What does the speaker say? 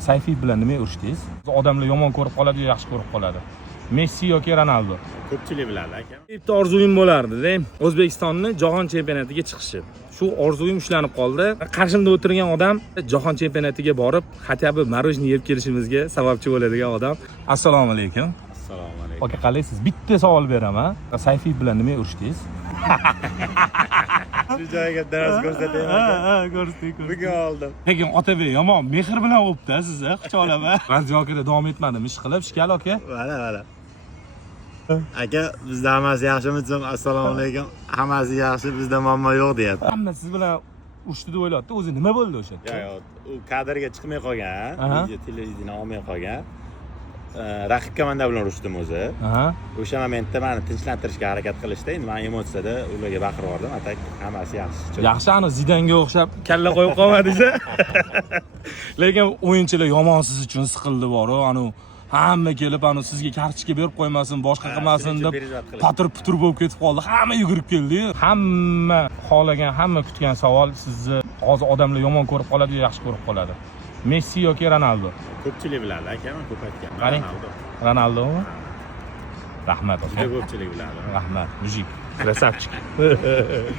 Sayfiy bilan nima urushdingiz? Odamlar yomon ko'rib qoladi, yaxshi ko'rib qoladi. Messi yoki Ronaldo? Ko'pchilik biladi aka. Bitta orzuyim bo'lardi-da, O'zbekistonni jahon chempionatiga chiqishi. Shu orzuyim ushlanib qoldi. Qarshimda o'tirgan odam jahon chempionatiga borib, хотя бы marojniy yeb kelishimizga sababchi bo'ladigan odam. Assalomu alaykum. Assalomu alaykum. Aka, qalaysiz? Bitta savol beraman. Sayfiy bilan nima urushdingiz? Shu joyiga daraz ko'rsataymi aka? Ko'rsating. Bugun oldim. Lekin Otabek yomon mehr bilan o'pdi sizni, xicholaman. Radioga davom etmadim ish qilib, shikal aka. Mana. Aka, bizda hammasi yaxshimi? Assalomu alaykum. Hammasi yaxshi, bizda muammo yo'q deyapti. Hamma siz bilan urushdi deb o'ylayapti. O'zi nima bo'ldi o'sha? Yo'q, u kadrga chiqmay qolgan, video televideniya olmay qolgan. Raqib komanda bilan urushdim o'zi. O'sha momentda meni tinchlantirishga harakat qilishdi. Endi men emotsiyada ularga baqirib yubordim. Atak hammasi yaxshi. Yaxshi, ana Zidanga o'xshab kalla qo'yib qolmadingiz. Lekin o'yinchilar yomon siz uchun siqildi boru, ana hamma kelib ana sizga kartochka berib qo'ymasin, boshqa qilmasin deb patir-putur bo'lib ketib qoldi. Hamma yugurib keldi. Hamma xohlagan, hamma kutgan savol sizni hozir odamlar yomon ko'rib qoladi, yaxshi ko'rib qoladi. Messi yoki Ronaldo? Ko'pchilik biladi aka, men ko'p aytgan. Ronaldo. Ronaldomi? Rahmat aka. Ko'pchilik biladi. Rahmat, mujik. Krasavchik.